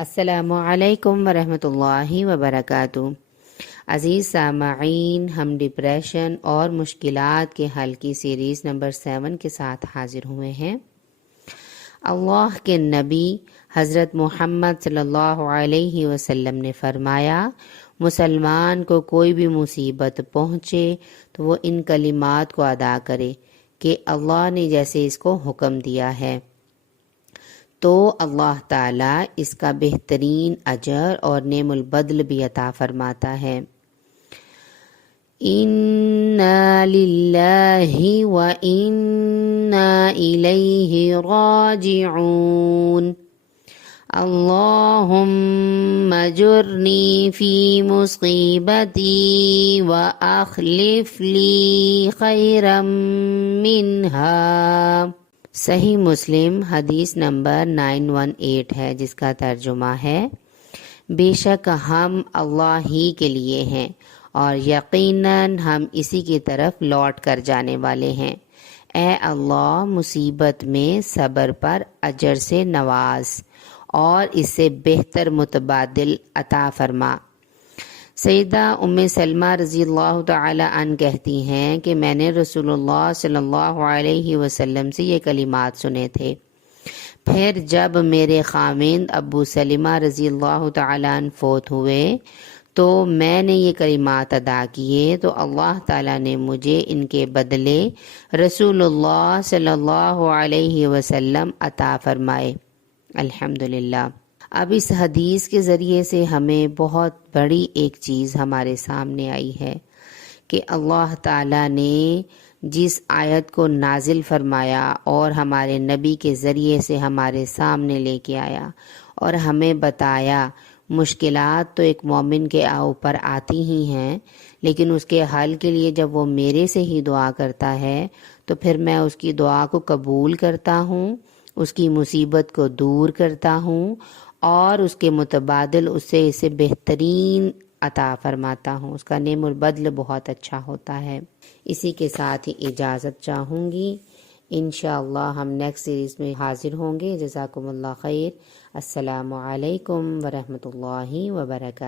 السلام علیکم ورحمۃ اللہ وبرکاتہ۔ عزیز سامعین، ہم ڈپریشن اور مشکلات کے حل کی سیریز نمبر 7 کے ساتھ حاضر ہوئے ہیں۔ اللہ کے نبی حضرت محمد صلی اللہ علیہ وسلم نے فرمایا، مسلمان کو کوئی بھی مصیبت پہنچے تو وہ ان کلمات کو ادا کرے کہ اللہ نے جیسے اس کو حکم دیا ہے، تو اللہ تعالیٰ اس کا بہترین اجر اور نعم البدل بھی عطا فرماتا ہے۔ اِنَّا لِلَّهِ وَإِنَّا إِلَيْهِ رَاجِعُونَ اللهم اجرني في مصيبتي وأخلف لي خيرا منها۔ صحیح مسلم حدیث نمبر 918 ہے، جس کا ترجمہ ہے، بے شک ہم اللہ ہی کے لیے ہیں اور یقیناً ہم اسی کی طرف لوٹ کر جانے والے ہیں۔ اے اللہ، مصیبت میں صبر پر اجر سے نواز اور اس سے بہتر متبادل عطا فرما۔ سیدہ ام سلمہ رضی اللہ تعالی عنہ کہتی ہیں کہ میں نے رسول اللہ صلی اللہ علیہ وسلم سے یہ کلمات سنے تھے۔ پھر جب میرے خاوند ابو سلمہ رضی اللہ تعالی عنہ فوت ہوئے تو میں نے یہ کلمات ادا کیے تو اللہ تعالیٰ نے مجھے ان کے بدلے رسول اللہ صلی اللہ علیہ وسلم عطا فرمائے۔ الحمدللہ۔ اب اس حدیث کے ذریعے سے ہمیں بہت بڑی ایک چیز ہمارے سامنے آئی ہے کہ اللہ تعالیٰ نے جس آیت کو نازل فرمایا اور ہمارے نبی کے ذریعے سے ہمارے سامنے لے کے آیا اور ہمیں بتایا، مشکلات تو ایک مومن کے اوپر آتی ہی ہیں، لیکن اس کے حل کے لیے جب وہ میرے سے ہی دعا کرتا ہے تو پھر میں اس کی دعا کو قبول کرتا ہوں، اس کی مصیبت کو دور کرتا ہوں اور اس کے متبادل اسے بہترین عطا فرماتا ہوں۔ اس کا نعم البدل بہت اچھا ہوتا ہے۔ اسی کے ساتھ ہی اجازت چاہوں گی، انشاءاللہ ہم نیکسٹ سیریز میں حاضر ہوں گے۔ جزاکم اللہ خیر۔ السلام علیکم ورحمۃ اللہ وبرکاتہ۔